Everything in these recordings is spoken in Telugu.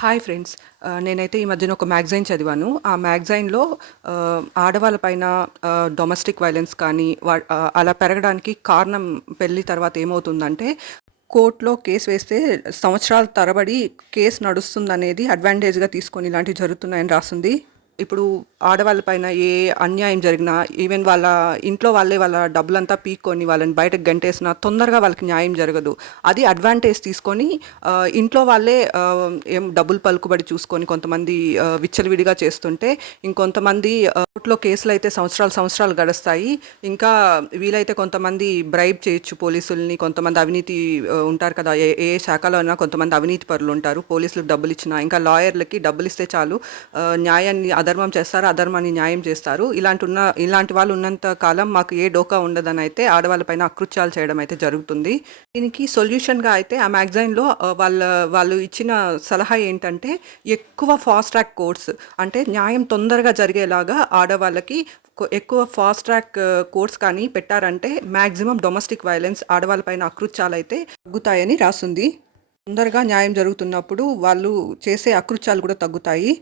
Hi friends. నేనైతే ఈ మధ్యన ఒక మ్యాగజైన్ చదివాను. ఆ మ్యాగజైన్‌లో ఆడవాళ్ళ పైన డొమెస్టిక్ వయలెన్స్ కానీ అలా పెరగడానికి కారణం పెళ్లి తర్వాత ఏమవుతుందంటే, కోర్ట్‌లో కేస్ వేస్తే సంవత్సరాల తరబడి కేస్ నడుస్తుందనేది అడ్వాంటేజ్‌గా తీసుకొని ఇలాంటివి జరుగుతున్నాయని రాసుంది. ఇప్పుడు ఆడవాళ్ళ పైన ఏ అన్యాయం జరిగినా, ఈవెన్ వాళ్ళ ఇంట్లో వాళ్ళే వాళ్ళ డబ్బులంతా పీక్కొని వాళ్ళని బయటకు గంటేసినా తొందరగా వాళ్ళకి న్యాయం జరగదు. అది అడ్వాంటేజ్ తీసుకొని ఇంట్లో వాళ్ళే ఏం డబ్బులు పలుకుబడి చూసుకొని కొంతమంది విచ్చలవిడిగా చేస్తుంటే, ఇంకొంతమంది కోర్ట్‌లో కేసులైతే సంవత్సరాలు సంవత్సరాలు గడుస్తాయి. ఇంకా వీలైతే కొంతమంది బ్రైబ్ చేయొచ్చు పోలీసుల్ని. కొంతమంది అవినీతి ఉంటారు కదా! ఏ ఏ శాఖలో అయినా కొంతమంది అవినీతి పరులుంటారు. పోలీసులకు డబ్బులిచ్చినా, ఇంకా లాయర్‌లకి డబ్బులిస్తే చాలు న్యాయాన్ని అధర్మం చేస్తారు, అధర్మాన్ని న్యాయం చేస్తారు. ఇలాంటి వాళ్ళు ఉన్నంత కాలం మాకు ఏ డోకా ఉండదనైతే ఆడవాళ్ళ పైన అకృత్యాలు చేయడం అయితే జరుగుతుంది. దీనికి సొల్యూషన్‌గా అయితే ఆ మ్యాగజైన్‌లో వాళ్ళు ఇచ్చిన సలహా ఏంటంటే, ఎక్కువ ఫాస్ట్ ట్రాక్ కోర్ట్స్ అంటే న్యాయం తొందరగా జరిగేలాగా ఆడవాళ్ళకి ఎక్కువ ఫాస్ట్ ట్రాక్ కోర్ట్స్ కానీ పెట్టారంటే మాక్సిమం డొమెస్టిక్ వయలెన్స్ ఆడవాళ్ళ పైన అకృత్యాలైతే తగ్గుతాయని రాసుంది. తొందరగా న్యాయం జరుగుతున్నప్పుడు వాళ్ళు చేసే అకృత్యాలు కూడా తగ్గుతాయి.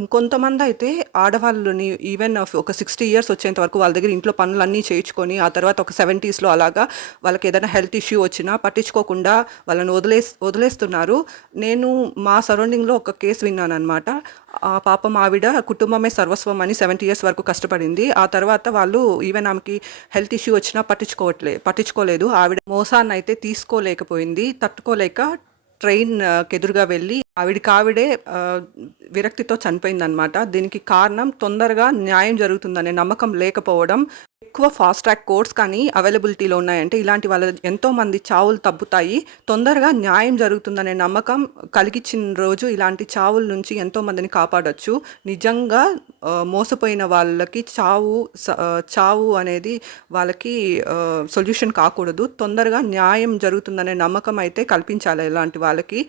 ఇంకొంతమందయితే ఆడవాళ్ళని ఈవెన్ ఒక 60 ఇయర్స్ వచ్చేంత వరకు వాళ్ళ దగ్గర ఇంట్లో పనులన్నీ చేయించుకొని, ఆ తర్వాత ఒక 70స్‌లో అలాగా వాళ్ళకేదైనా హెల్త్ ఇష్యూ వచ్చినా పట్టించుకోకుండా వాళ్ళని వదిలేస్తున్నారు. నేను మా సరౌండింగ్‌లో ఒక కేస్ విన్నాననమాట. పాపం ఆవిడ కుటుంబమే సర్వస్వం అని 70 ఇయర్స్ వరకు కష్టపడింది. ఆ తర్వాత వాళ్ళు ఈవెన్ ఆమెకి హెల్త్ ఇష్యూ వచ్చినా పట్టించుకోలేదు. ఆవిడ మోసాన్నయితే తీసుకోలేకపోయింది. తట్టుకోలేక ట్రైన్‌కెదురుగా వెళ్ళి ఆవిడకావిడే విరక్తితో చనిపోయిందనమాట. దీనికి కారణం తొందరగా న్యాయం జరుగుతుందనే నమ్మకం లేకపోవడం. ఎక్కువ ఫాస్ట్ ట్రాక్ కోర్ట్స్ కానీ అవైలబిలిటీలో ఉన్నాయంటే ఇలాంటి వాళ్ళ ఎంతోమంది చావులు తప్పుతాయి. తొందరగా న్యాయం జరుగుతుందనే నమ్మకం కలిగిచ్చిన రోజు ఇలాంటి చావుల నుంచి ఎంతోమందిని కాపాడొచ్చు. నిజంగా మోసపోయిన వాళ్ళకి చావు అనేది వాళ్ళకి సొల్యూషన్ కాకూడదు. తొందరగా న్యాయం జరుగుతుందనే నమ్మకం అయితే కల్పించాలి ఇలాంటి వాళ్ళకి.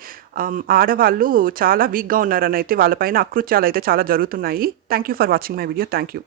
ఆడవాళ్ళు చాలా వీక్‌గా ఉన్నారనైతే వాళ్ళపైన అకృత్యాలైతే చాలా జరుగుతున్నాయి. Thank you for watching my video. Thank you.